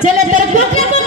¡Se le perdió!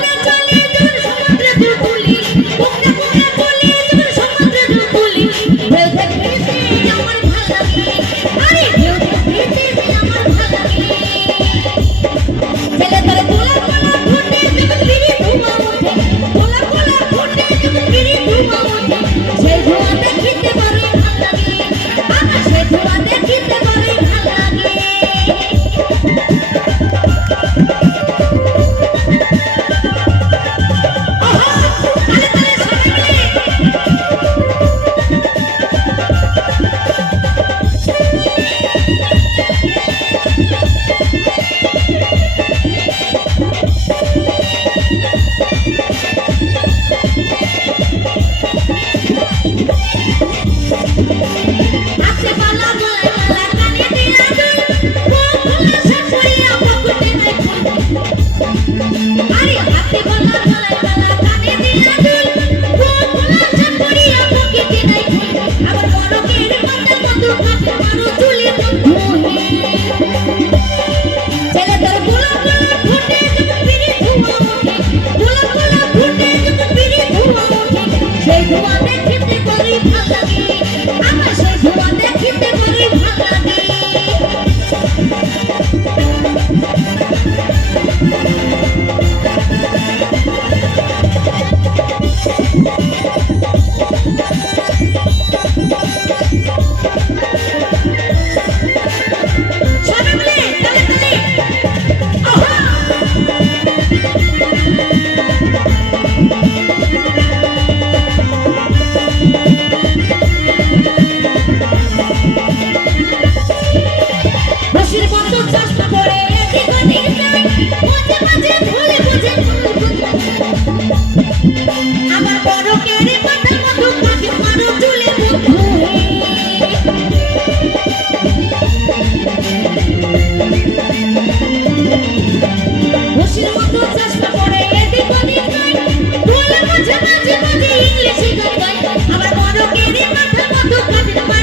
আমার মন কেড়ে মাথা মতো কাটতে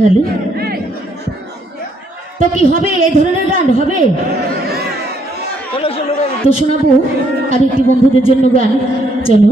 হ্যালো? তো কি হবে? এই ধরনের গান হবে? তো শোনাবো আর একটি বন্ধুদের জন্য গান চলো।